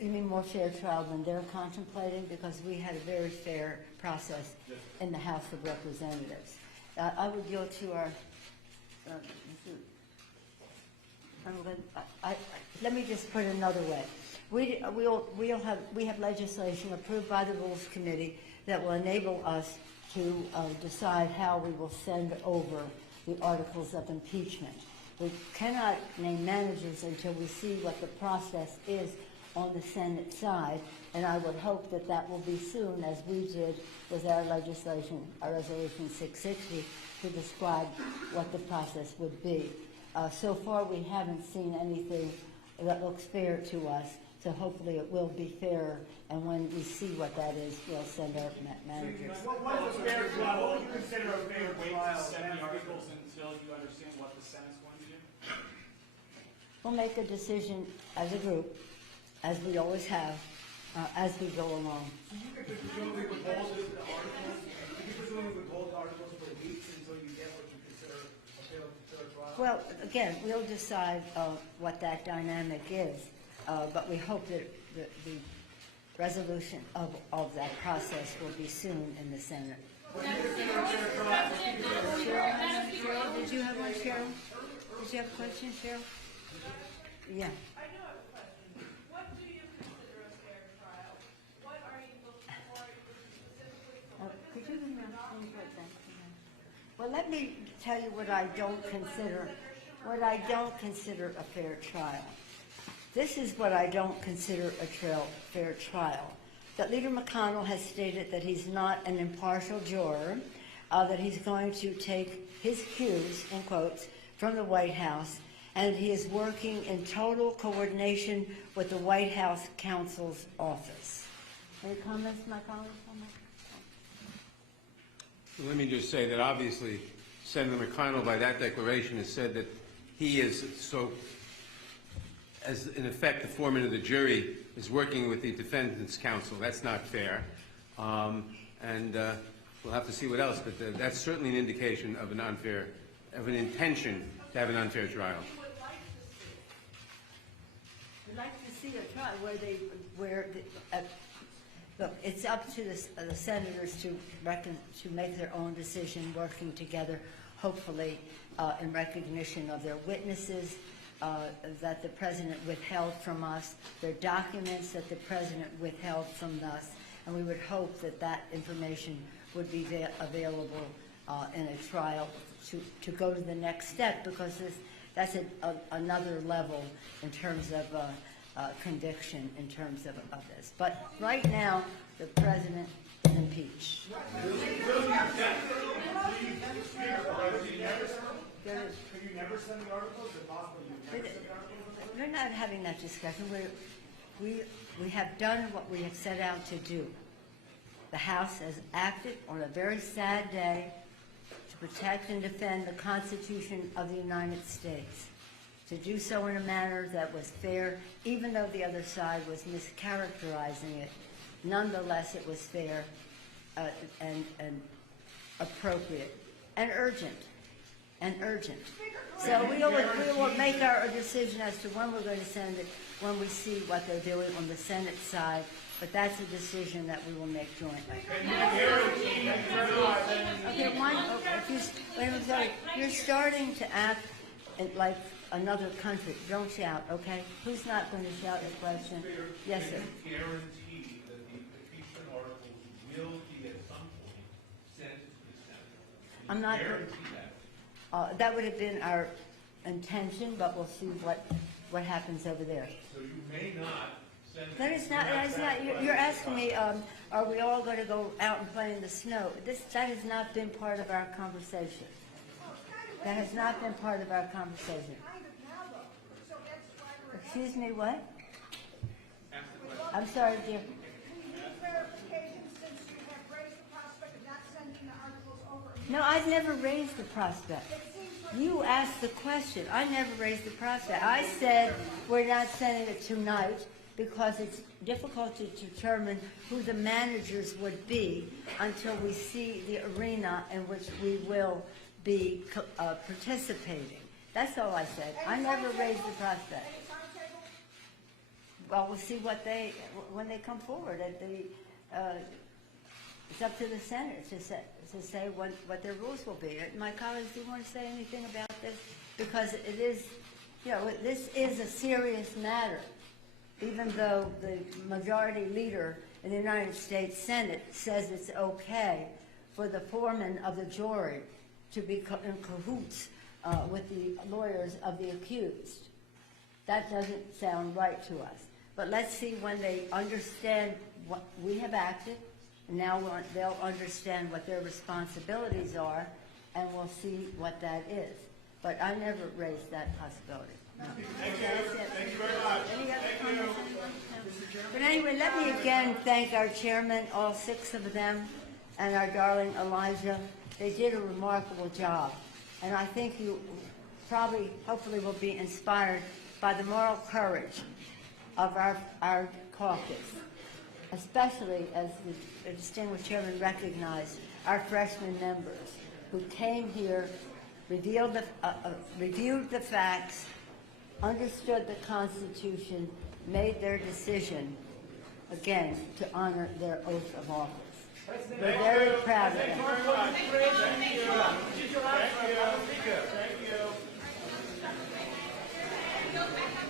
You mean more fair trial than they're contemplating? Because we had a very fair process in the House of Representatives. I would go to our, let me just put it another way. We have legislation approved by the Rules Committee that will enable us to decide how we will send over the articles of impeachment. We cannot name managers until we see what the process is on the Senate side, and I would hope that that will be soon, as we did with our legislation, our Resolution 660, to describe what the process would be. So far, we haven't seen anything that looks fair to us, so hopefully it will be fair, and when we see what that is, we'll send our managers. What is a fair trial? What would you consider a fair trial? Wait to send the articles until you understand what the Senate's going to do? We'll make a decision as a group, as we always have, as we go along. So you could presumably withhold the articles? You could presumably withhold the articles for weeks until you get what you consider a fair trial? Well, again, we'll decide what that dynamic is, but we hope that the resolution of that process will be soon in the Senate. Cheryl, did you have one, Cheryl? Did you have a question, Cheryl? Yeah. I do have a question. What do you consider a fair trial? What are you looking for specifically for Could you give me a input then? Well, let me tell you what I don't consider. What I don't consider a fair trial. This is what I don't consider a fair trial. That Leader McConnell has stated that he's not an impartial juror, that he's going to take his cues, in quotes, from the White House, and he is working in total coordination with the White House counsel's office. Any comments, my colleagues, on that? Well, let me just say that obviously Senator McConnell, by that declaration, has said that he is so, as in effect the foreman of the jury, is working with the defendant's counsel. That's not fair. And we'll have to see what else, but that's certainly an indication of an unfair, of an intention to have an unfair trial. We'd like to see a trial look, it's up to the senators to make their own decision, working together, hopefully in recognition of their witnesses that the president withheld from us, their documents that the president withheld from us, and we would hope that that information would be available in a trial to go to the next step, because that's another level in terms of conviction in terms of this. But right now, the president is impeached. Have you never sent the articles? Is it possible you never sent the articles? We're not having that discussion. We have done what we have set out to do. The House has acted on a very sad day to protect and defend the Constitution of the United States, to do so in a manner that was fair, even though the other side was mischaracterizing it. Nonetheless, it was fair and appropriate and urgent. So we will make our decision as to when we're going to send it when we see what they're doing on the Senate side, but that's a decision that we will make jointly. Okay, you're starting to act like another country. Don't shout, okay? Who's not going to shout a question? Yes, sir. Guarantee that the impeachment articles will be at some point sent to the Senate. I'm not. Guarantee that. That would have been our intention, but we'll see what happens over there. So you may not send. That is not. You're asking me, are we all going to go out and play in the snow? That has not been part of our conversation. That has not been part of our conversation. Excuse me, what? I'm sorry, dear. Can you need clarification since you have raised the prospect of not sending the articles over? No, I've never raised the prospect. You asked the question. I never raised the prospect. I said we're not sending it tonight because it's difficult to determine who the managers would be until we see the arena in which we will be participating. That's all I said. I never raised the prospect. well, we'll see what when they come forward at the, it's up to the Senate to say what their rules will be. My colleagues, do you want to say anything about this? Because it is, this is a serious matter, even though the majority leader in the United States Senate says it's okay for the foreman of the jury to be in cahoots with the lawyers of the accused. That doesn't sound right to us. But let's see when they understand what we have acted, and now they'll understand what their responsibilities are, and we'll see what that is. But I never raised that possibility. Thank you very much. Any other comments? But anyway, let me again thank our chairman, all 6 of them, and our darling Elijah. They did a remarkable job. And I think you probably, hopefully, will be inspired by the moral courage of our caucus, especially as the distinguished chairman recognized our freshman members who came here, reviewed the facts, understood the Constitution, made their decision, again, to honor their oath of office. We're very proud of them. Thank you. Thank you. Thank you.